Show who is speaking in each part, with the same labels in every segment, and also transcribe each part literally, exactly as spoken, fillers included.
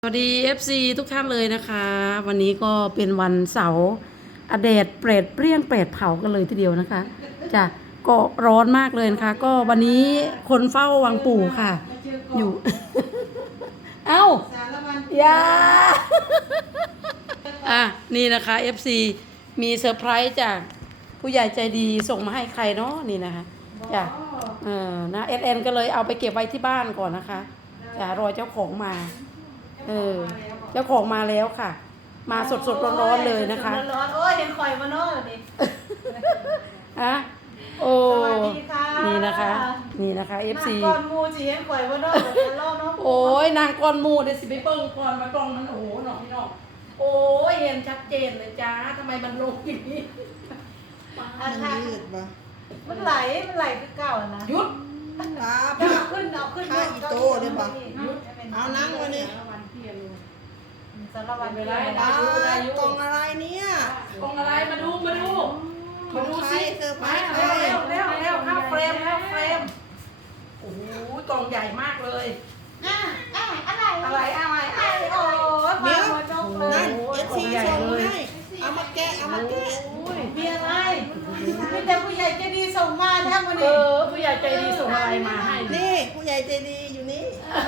Speaker 1: สวัสดี เอฟ ซี ทุกท่านเลยนะคะ วันนี้ก็เป็นวันเสาร์อแดดเปรตเปรี้ยงเปรตเผากันเลยทีเดียวนะคะจ้ะก็ร้อนมากเลยนะคะ ก็วันนี้คนเฝ้าวังปู่ค่ะ อยู่ เอ้าอย่า อ่ะนี่นะคะ เอฟ ซี มีเซอร์ไพรส์จากผู้ใหญ่ใจดีส่งมาให้ใครเนาะนี่นะคะจ้ะเออนะเอสเอ็นก็เลยเอาไปเก็บไว้ที่บ้านก่อนนะคะจะรอเจ้าของมาเออเจ้าของมาแล้วค่ะ มาสดสดร้อนๆเลยนะคะ
Speaker 2: ร้อนๆโอ้ยเห็นข่อยมาเนาะนี่
Speaker 1: ฮะโอ้
Speaker 2: สวัสดีค่ะ
Speaker 1: นี่นะคะนี่นะคะ เอฟ ซี
Speaker 2: ก่อนมูจีเห็นข่อยมาเนาะเดี๋ยวรอเนาะ
Speaker 1: โอ้ยนางก้อนหมูเดี๋ยวสิไปเบิ้งก่อนมากล้องมันโอ้โหหนอกพี่น้องโอ้ยเห็นชัดเจนเลยจ้าทำไมมันลงอย่างนี้
Speaker 2: มันยืดปะมันไหลมันไหลคือเก่านะ
Speaker 1: หยุด
Speaker 2: เอาขึ้นเอาขึ้น
Speaker 3: ข้าอีโต้เดี๋ยวบอกเอานั่งมานี่
Speaker 2: สารวัตรเวลา
Speaker 3: อ้าวกล่องอะไรเนี่ย
Speaker 1: กล้องอะไรมาดูมาดูมาดูสิ
Speaker 3: เซอร์ไพร
Speaker 1: มา
Speaker 3: ส์ใคร
Speaker 1: เร็วเร็วเร็วเข้าเฟรมเข้าเฟรมโอ้โหกล่องใหญ่มากเลย
Speaker 2: อ่ะอ่ะอะไร
Speaker 1: อะไรอะไรอะไร
Speaker 2: โอ้ย
Speaker 3: เดี๋ยว
Speaker 2: หัวจกเล
Speaker 3: นั่
Speaker 2: ย
Speaker 3: นเอฟซีส่งให้เอามาแกะเอามาแกะ
Speaker 2: มีอะไรมีแต่ผู้ใหญ่ใจดีส่งมาทั้งวัน
Speaker 1: เอ
Speaker 2: นี้
Speaker 1: อผู้ใหญ่ใจดีส่งอะไรมาให้
Speaker 3: นี่ผู้ใหญ่ใจดีอยู่นี่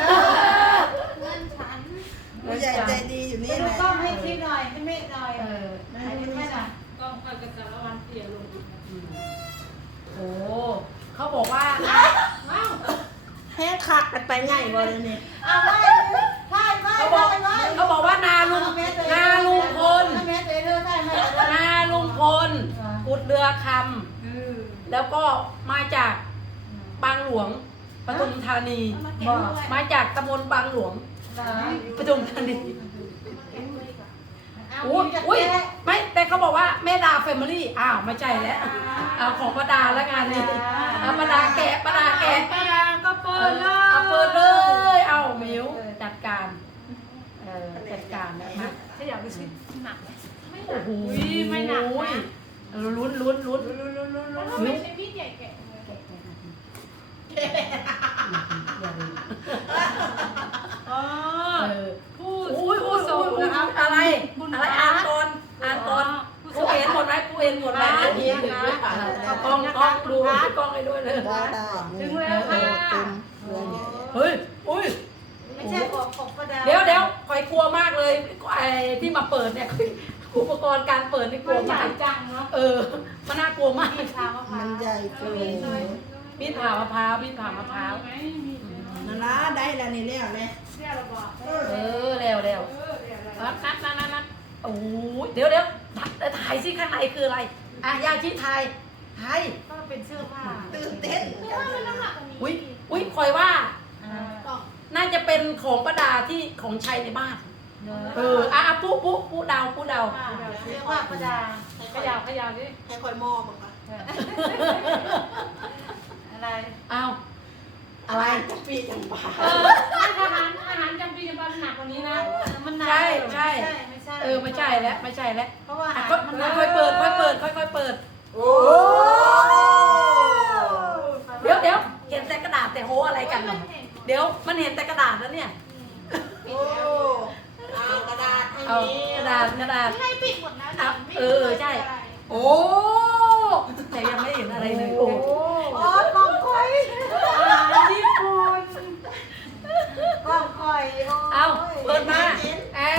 Speaker 3: ผู้ใหญ่ใจดีอยู่นี่
Speaker 2: ดู
Speaker 3: แหละ
Speaker 2: กล้องให้คิดหน่อยให้เม็ดหน่อย
Speaker 1: เออ
Speaker 2: ให้เม็ดหน่อย
Speaker 4: ก็เปิดกระจกแล้ววันเสียลง
Speaker 1: โอ้เขาบอกว่า
Speaker 3: แห้งคักกันไปง่ายบ่เลยนี่
Speaker 2: เอาไว้ถ่ายไว้
Speaker 1: เขาบอก
Speaker 2: ถ่ายไว้
Speaker 1: เขาบอกว่านาลุงนาลุงพล
Speaker 2: แม่เตยเธอถ่ายไหม
Speaker 1: นาลุงพลกุดเรือคำแล้วก็มาจากบางหลวงปทุมธานี
Speaker 2: บอก
Speaker 1: มาจากตำบลบางหลวงปทุมธานี
Speaker 2: เอา
Speaker 1: อุ้ย
Speaker 2: จะ
Speaker 1: อุ้ย
Speaker 2: แกะ
Speaker 1: ไม่แต่เขาบอกว่าแม่ดาแฟมิลี่อ้าวไม่ใช่แล้วเอาของป้าดาแล้วงานนี้เอาป้าดาแกะป้าดาแกะ
Speaker 4: ปลาก็เปิดเลย
Speaker 1: เอาเปิดเลยเอาหมิวจัดการเออจัดการนะคะ
Speaker 4: ถ้าอยากดูสิหนักไหม
Speaker 1: โอ้โห
Speaker 4: ไม่หนักนะ
Speaker 1: ลุ้นลุ้นลุ้น
Speaker 4: ลุ้นลุ้นลุ้นลุ้นทำไมใช้มีดใหญ่แกะ อ๋อ
Speaker 1: เออ
Speaker 4: ผู้
Speaker 1: อุ้ยอุ้ยอุ้ยอุ้ยอะไรอะไรอ่านก่อนอ่านก่อนกูเห็นหมดไหมกูเห็นหมดไหมเอากล้องกล้องดูกล้องให้ด้วยเลย
Speaker 3: ได้ได้
Speaker 4: ถึงแล้วค่ะ
Speaker 3: เต็มเลยเนี่ย
Speaker 1: เฮ้ยอุ้ย
Speaker 2: ไม่ใช่ของของประดา
Speaker 1: เดี๋ยวเดี๋ยวคอยกลัวมากเลยไอ้ที่มาเปิดเนี่ยอุปกรณ์การเปิดนี่กลัว
Speaker 4: ใหญ่
Speaker 1: มาก
Speaker 4: จังเนาะ
Speaker 1: เออมันน่ากลัวมาก
Speaker 2: มีทางมะพร้า
Speaker 3: มัน
Speaker 2: ว
Speaker 3: ใหญ่เกิน
Speaker 1: มีดผ่ามะพร้าวมีดผ่ามะพร้าว
Speaker 4: ไหมมี
Speaker 3: นั่นนะได้แล้วนี่แล้วเนี่ย
Speaker 4: เสี้ยระบอก
Speaker 1: เออเร็วเร็ว
Speaker 4: เออเดี๋ยวอะไร
Speaker 1: นัดนัดนัดนัดนัดโอ้ยเดี๋ยวเดี๋ยวถ่ายสิข้างในคืออะไรอ่ะยาชิดถ่ายถ่าย
Speaker 2: ก็เป็นเสื้อผ้า
Speaker 3: ตื่นเต้นกันเลย
Speaker 1: อุ้ยอุ้ยคอยว่า
Speaker 2: อ่า
Speaker 1: น่าจะเป็นของประดาที่ของชัยในบ้าน เอออ่ะอ่ะปุ๊ปุ๊ปุ๊ดาวปุ๊ดาว
Speaker 2: เรียกว่าประดา
Speaker 4: ขยาวขยาวดิ
Speaker 3: ให้คอยมอบบ้างปะ
Speaker 2: อะไร
Speaker 1: อ้าวอะไรจะปีจังปา
Speaker 4: เอออาหารอาหารจำปีจำปาหนักกว่านี้นะ
Speaker 2: มันหนัก
Speaker 1: ใช่ใช่
Speaker 2: ไม่ใช่
Speaker 1: เออไม่ใช่แล้วไม่ใช่แล้ว
Speaker 2: เพราะว่า
Speaker 1: อ่ะ
Speaker 2: อา
Speaker 1: ค่
Speaker 2: หารมันหนัก
Speaker 1: อยๆเปิดค่อยๆเปิดค่อยๆเปิด
Speaker 3: โอ้
Speaker 1: เดี๋ยวเดี๋ยวเห็นแต่กระดาษแต่โหอะไรกันน่ะเดี๋ยวมันเห็นแต่กระดาษแล้วเนี่ย
Speaker 3: โอ้เอากระดาษให้
Speaker 1: เอา
Speaker 3: นี่
Speaker 1: กระดาษกระดาษ
Speaker 4: ให้ปิดหมดนะ
Speaker 1: อ่ะเออใช่ โอ้แต่ยังไม่เห็นอะไรเลยโอ้
Speaker 2: โอ้ยกล้องคอย
Speaker 1: อาหารญี่ปุ่น
Speaker 2: กล้องคอยโอ้ย
Speaker 1: เอาเปิดมาเอ้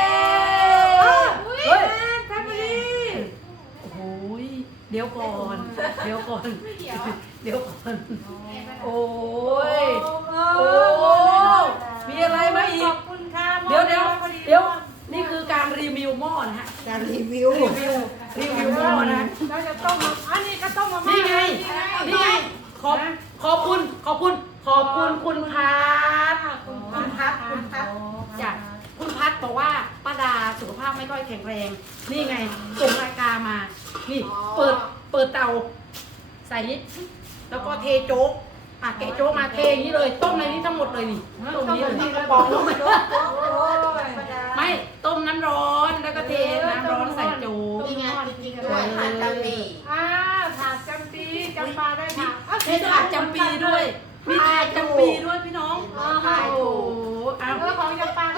Speaker 1: เฮ้ยแฟมิลี่โอ้โหเดี๋ยวก่อน เดี๋ยวก่อน เดี๋ยวก่อน โอ้ย โอ้มีอะไรมาอี
Speaker 2: ข
Speaker 1: ก
Speaker 2: อบคุณค่ะ
Speaker 1: เดี๋ยวเดี๋ยวเดี๋ยวนี่คือการรีวิวหม้อนะฮะ
Speaker 3: การรีวิว
Speaker 1: รีวิวรีวิวหม้อนะ
Speaker 4: เราจะต้มมาอันนี้ก็ต้มมาม่า
Speaker 1: นี่ไง นี่ไง ขอบ ขอบคุณ ขอบคุณ ขอบคุณคุณพัดคุณพัดคุณพัดจ้ะคุณพัดบอกว่าป้าดาสุขภาพไม่ค่อยแข็งแรง นี่ไง ส่งรายการมา นี่ เปิด เปิดเตา ใส่นี้แล้วก็เทโจ๊ก อ่ะแกะโจ๊กมาเทอย่างนี้เลย ต้มในนี้ทั้งหมดเลยนี่ต้มนี้เลยกระป๋องลงมา ไม่ ต้มน้ำร้อน แล้วก็เทน้ำร้อนใส่โจ๊ก
Speaker 3: นี่ไงจริงๆด้วยผ่านกะหรี่
Speaker 4: อ่าถาดจำปีจำปาได้ค่ะ
Speaker 1: มีถาดจำปีด้วย มีถาดจำปีด้วยพี่น้อง โอ้โหเอา
Speaker 4: เออของจำปาก็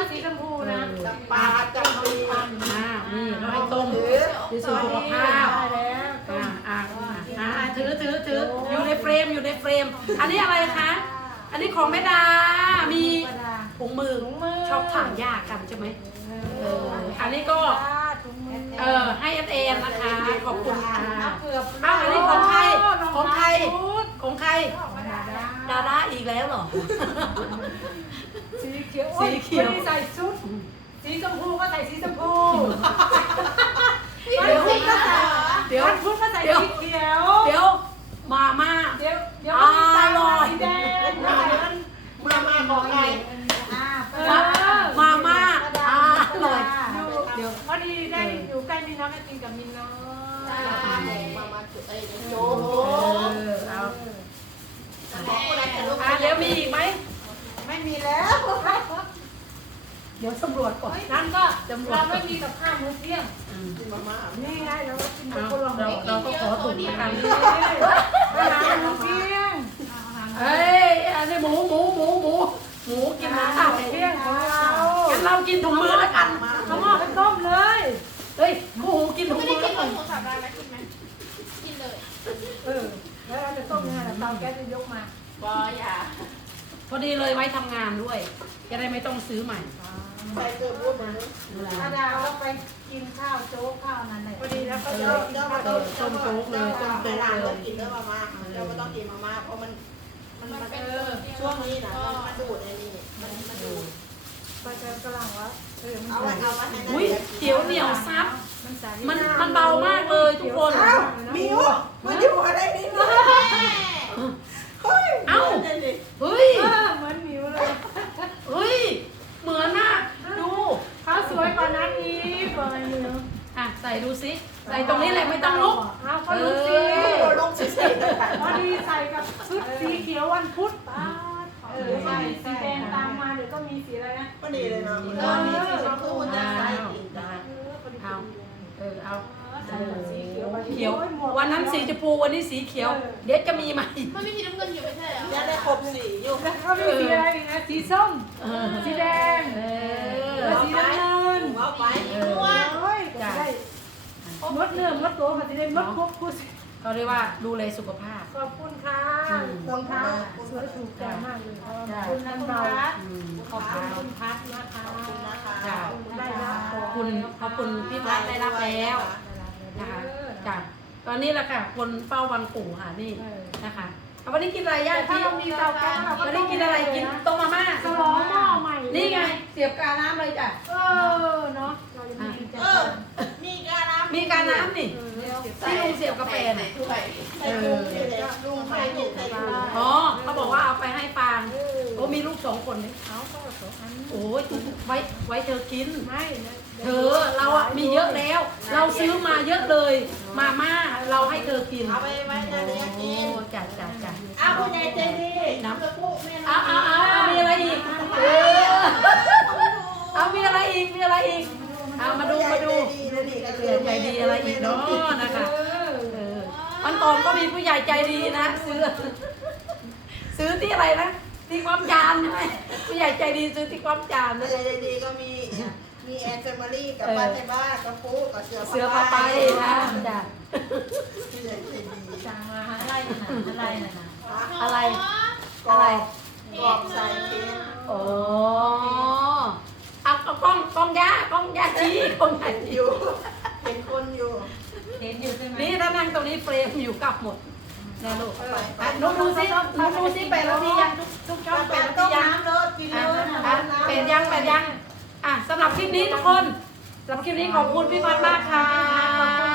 Speaker 4: ก็สีชมพูนะ
Speaker 3: จำปาจำปีพัน
Speaker 1: อ่านี่เราให้ต้มที่สุขภาพ
Speaker 4: แล้ว
Speaker 1: อ่าอ่าอ่าถือถือถืออยู่ในเฟรมอยู่ในเฟรม อันนี้อะไรคะ อันนี้ของแม่ดา มีถุงมือชอบถังยากกันใช่ไหมเอออันนี้ก็เออให้เอเอนนะคะ ขอบคุณค่ะอ้าวอันนี้ของใคร ของใคร ของใคร ดาดาอีกแล้วเหรอ
Speaker 4: สีเขียว
Speaker 1: สีเขียว
Speaker 4: โอ้ใส่ชุด สีชมพูก็ใส่สีชมพู
Speaker 1: เดี๋ยวเดี๋ยว
Speaker 4: วันพุธก็ใส่
Speaker 1: เดี๋ยว
Speaker 4: สีเขียว
Speaker 1: เดี๋ยวมาม่า
Speaker 4: เดี๋ยวเดี๋ยวมีใส่สีแดงใส่มัน
Speaker 3: มามาบอกใคร
Speaker 1: มามาม่าอร่อย
Speaker 4: เดี๋ยวพอดีได้อยู่ใกล้มินน้องก็กินกับมินน้อง
Speaker 3: มามาจุดไอ้โจ๊
Speaker 1: เออเอา
Speaker 3: บอกอะไรกันลูก
Speaker 1: อ่ะเดี๋ยวมีอีกไหม
Speaker 2: ไม่มีแล้ว
Speaker 1: เดี๋ยวสำรวจก่อน
Speaker 4: นั้นก็เราไม่มีกับข้าวมื้อเที่ยง
Speaker 1: อืม
Speaker 3: มามา
Speaker 4: นี่ไงเราก็กิน
Speaker 1: เอา
Speaker 4: คนละ
Speaker 1: เราเราก็ขอถุงละกัน
Speaker 4: อาหารมื้อเที่ยง
Speaker 1: เอ้ยอันนี้หมูหมูหมูหมูหมูกินหมูสับ
Speaker 4: เที่ยงของเรา
Speaker 1: งั้นเรากินถุงมือแล้วกัน
Speaker 4: เขาหม้อไปต้มเลย
Speaker 1: เฮ้ยหมูกินถุง
Speaker 5: ไม่
Speaker 1: มื
Speaker 5: ได้
Speaker 1: อ
Speaker 5: กิ
Speaker 1: แล้วกัน
Speaker 5: นหมูสับได้ไหมกินไหมกินเลย
Speaker 4: เออแล้วเราจะต้มยังไงล่ะเตาแก๊สจะยกมา
Speaker 5: บออย่า
Speaker 1: พอดีเลยไว้ทำงานด้วย จะได้ไม่ต้องซื้อใหม่
Speaker 3: ใส่เสื้อบูทมา
Speaker 2: อาดาวก็ไปกินข้าวโจ๊กข้าวนั่นแหละ
Speaker 4: พอดีแล้วก็
Speaker 3: เจ้าเจ้ามาต้มต้มโจ๊กเลยต้มโจ๊กเลยกินเนื้อมาม่าเจ้าไม่ต้องกินมาม่าเพราะมันมัน
Speaker 5: มัน
Speaker 3: มัน
Speaker 5: เป็น
Speaker 3: ช่วงนี้นะมันมันดูดไอ้นี่มันมันดูด
Speaker 2: ไปกันกำลังวะเออมัน
Speaker 3: เอาไว้เอาไว้ให้
Speaker 1: อุ้ยเตี๋ยวเหนียวซับ
Speaker 2: มันใส่
Speaker 1: มันมันเบามากเลยทุกคน
Speaker 3: อ้าวมิวมันอยู่อะไรนี่นะเฮ้ย
Speaker 1: เอ้า เฮ้ย
Speaker 4: เออเหมือนหมิวเลย
Speaker 1: เฮ้ย เหมือนน่ะดู
Speaker 4: เขาสวยกว่านั้นอีกกว่าหมิว
Speaker 1: อ่ะใส่ดูสิใส่ตรงนี้แหละไม่ต้องลุก
Speaker 4: เอาก็ลุกสิ
Speaker 3: ลงสิสิ
Speaker 4: พอดีใส่กับชุดสีเขียววันพุธเออใส่สีแดงตามมาเดี๋ยวก็มีสีอะไรนะ
Speaker 3: ก็ดีเลยเนาะ
Speaker 1: เออ
Speaker 3: มีสีชมพูจะใส่กินได้
Speaker 1: เอาเออเอา
Speaker 4: ใส่สีเขียว
Speaker 1: เขียว วันนั้นสีชมพูวันนี้สีเขียว เดี๋ยวจะมีใหม่
Speaker 5: มันไม่มีน้ำเงินอยู่ไม่ใช่เหรอ
Speaker 3: ยังได้ครบสีอยู่
Speaker 4: แล้วก็มีสีอะไรอีกนะสีส้ม
Speaker 1: เออ
Speaker 4: สีแดง
Speaker 1: เอ
Speaker 4: แล้
Speaker 1: อ
Speaker 4: วสีน้ำเงิน
Speaker 3: เอาไป
Speaker 1: เอ
Speaker 5: นัว
Speaker 1: อ
Speaker 4: โอ้ยจะได้มดเนื้อมดตัวมันจะได้มดครบคุ
Speaker 1: เขาเรียกว่าดูแลสุขภาพ
Speaker 4: ขอบคุณค่ะรองเท้าสวยถูกใจมากเลยขอบคุณน้ำเบา
Speaker 1: อืม
Speaker 4: ขอบคุณคุณพัดนะคะ
Speaker 3: ขอบคุณนะคะ
Speaker 1: จ้ะ
Speaker 4: ได้รับ
Speaker 1: ขอบคุณขอบคุณพี่พัดได้รับแล้วนะคะจ้ะตอนนี้แหละค่ะ คนเฝ้าวังปู่ค่ะนี่นะคะเอาวันนี้กินอะไรย่า
Speaker 4: ถ้า
Speaker 1: พี่
Speaker 4: เรามีเตาแก๊สเราก็
Speaker 1: วันนี้กินอะไรกินต้มมาม่า
Speaker 4: สลองหม้อใหม่
Speaker 1: นี่ไง เสียบกาน้ำเลยจ้ะ
Speaker 4: เออเนาะเราจะมี
Speaker 3: เออ มีการน้ำ
Speaker 1: มีกาน้ำนี่ที่ลุงเสียบกาแฟน่ะ
Speaker 3: ด้วยใส่กุ้งนี่เลยลุงใส่กุ้งใส่กุ้ง
Speaker 1: อ๋อเขาบอกว่าเอาไปให้ฟางโอ้มีลูกสองคนนี่
Speaker 4: เอาก็สองอัน
Speaker 1: โอ้ยไว้ไว้เธอกิน
Speaker 4: ไม่นะ
Speaker 1: เธอเราอะมีเยอะแล้ว เราซื้อมาเยอะเลย มาม่าเราให้เธอกิน
Speaker 3: เอาไปไว้ในเรียกกิน
Speaker 1: โอ้จัดจัดจัด
Speaker 3: เอาคุณยายใจดีน้ำกระปุกแม่
Speaker 1: เอาเอาเอาเอามีอะไรอีกเออเอามีอะไรอีกมีอะไรอีกเอามาดูมาดูผู้ใหญ่ใจดีอะไรอีกเนาะนะคะ
Speaker 4: เออ
Speaker 1: เออวันก่อนก็มีผู้ใหญ่ใจดีนะซื้อ ซื้อที่อะไรนะที่ความจานใช่ไหมผู้ใหญ่ใจดีซื้อที่ความจาน
Speaker 3: ผู้
Speaker 1: นะ
Speaker 3: ใหญ่ใจดีก็มีมีแอนเฟมิลี่กับบ้านในบ้านกับปุ๊กับเสือ
Speaker 1: เสือพาไปนะจ้ะ
Speaker 3: ผู้ใหญ่ใจดี
Speaker 2: จังมาอะไรนะอะไรนะนะ
Speaker 1: อะไร
Speaker 3: กรอบกรอบใส่เค้ก
Speaker 1: โอ้เอาเอากล้องกล้องย่ากล้องย่าชี้กล้องย่า
Speaker 3: เห็น
Speaker 1: ชี้
Speaker 3: อยู่เห็นคนอยู่
Speaker 2: เห็นอยู่ใช่ไหม
Speaker 1: นี่ถ้านั่งตรงนี้เฟรมอยู่กับหมดนะลูก
Speaker 3: ไปไป
Speaker 1: อ่ะหนูดูสิหนูดูสิแปดนาทียังทุกทุกช่องแปดนาทียัง
Speaker 2: น้ำเลยกิน
Speaker 1: อ่ะ
Speaker 2: เลย
Speaker 1: อ่ะแปดยังแปดยังอ่ะสำหรับคลิปนี้ทุกคนสำหรับคลิปนี้ขอบคุณพี่พันมากค่ะ